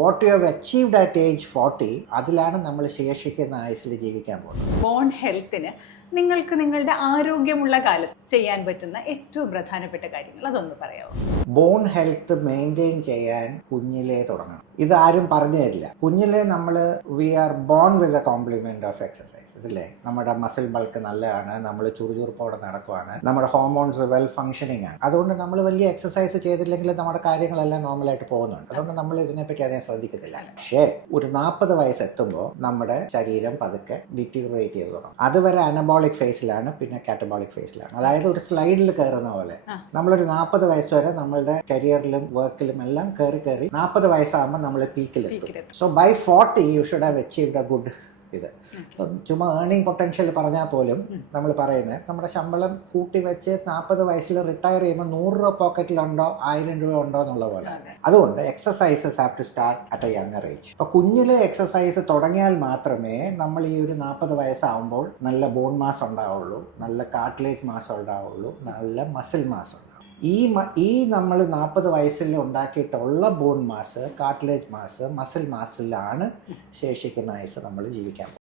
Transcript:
What you have achieved at age 40 അതിലാണ് നമ്മൾ ശേഷിക്കുന്ന ആയുസ്സിൽ ജീവിക്കാൻ പോകുന്നത്. ബോൺ ഹെൽത്തിന് നിങ്ങൾക്ക് നിങ്ങളുടെ ആരോഗ്യമുള്ള കാലത്ത് ചെയ്യാൻ പറ്റുന്ന ഏറ്റവും പ്രധാനപ്പെട്ട കാര്യങ്ങൾ അതൊന്ന് പറയാമോ? ബോൺ ഹെൽത്ത് മെയിൻറ്റെയിൻ ചെയ്യാൻ കുഞ്ഞിലേ തുടങ്ങണം. ഇതാരും പറഞ്ഞു തരില്ല. കുഞ്ഞിലെ നമ്മൾ we are born with a compliment of exercises അല്ലേ. നമ്മുടെ മസിൽ ബൾക്ക് നല്ലതാണ്, നമ്മൾ ചുറുചുറുപ്പോടെ നടക്കുവാണ്, നമ്മുടെ ഹോർമോൺസ് വെൽ ഫങ്ഷനിങ് ആണ്. അതുകൊണ്ട് നമ്മൾ വലിയ എക്സസൈസ് ചെയ്തില്ലെങ്കിൽ നമ്മുടെ കാര്യങ്ങളെല്ലാം നോർമലായിട്ട് പോകുന്നുണ്ട്. അതുകൊണ്ട് നമ്മൾ ഇതിനെപ്പറ്റി അധികം ശ്രദ്ധിക്കത്തില്ല. പക്ഷേ ഒരു 40 വയസ്സെത്തുമ്പോൾ നമ്മുടെ ശരീരം പതുക്കെ ഡിറ്റീറിയേറ്റ് ചെയ്ത് തുടങ്ങും. അതുവരെ അനബോളിക് ഫേസിലാണ്, പിന്നെ കാറ്റബോളിക് ഫേസിലാണ്. അതായത് ഒരു സ്ലൈഡിൽ കയറുന്ന പോലെ നമ്മളൊരു 40 വയസ്സ് വരെ നമ്മളുടെ കരിയറിലും വർക്കിലും എല്ലാം കയറി 40 വയസ്സാകുമ്പോൾ നമ്മൾ പീക്കിലെത്തും. So by 40 you should have achieved a good ഇത്. ചുമ്മാ ഏർണിംഗ് പൊട്ടൻഷ്യൽ പറഞ്ഞാൽ പോലും നമ്മൾ പറയുന്നത് നമ്മുടെ ശമ്പളം കൂട്ടി വെച്ച് 40 വയസ്സിൽ റിട്ടയർ ചെയ്യുമ്പോൾ 100 രൂപ പോക്കറ്റിലുണ്ടോ 1000 രൂപ ഉണ്ടോ എന്നുള്ള പോലെ. അതുകൊണ്ട് exercises have to start at a younger age. അപ്പോൾ കുഞ്ഞിലെ എക്സസൈസ് തുടങ്ങിയാൽ മാത്രമേ നമ്മൾ ഈ ഒരു 40 വയസ്സാകുമ്പോൾ നല്ല ബോൺ മാസ് ഉണ്ടാവുള്ളൂ, നല്ല കാർട്ടിലേജ് മാസ് ഉണ്ടാവുള്ളൂ, നല്ല മസിൽ മാസ് ഉണ്ടാവും. ഈ നമ്മൾ 40 വയസ്സിൽ ഉണ്ടാക്കിയിട്ടുള്ള ബോൺ മാസ്, കാർട്ടിലേജ് മാസ്, മസിൽ മാസിലാണ് ശേഷിക്കുന്ന ആയുസ് നമ്മൾ ജീവിക്കാൻ പോകുന്നത്.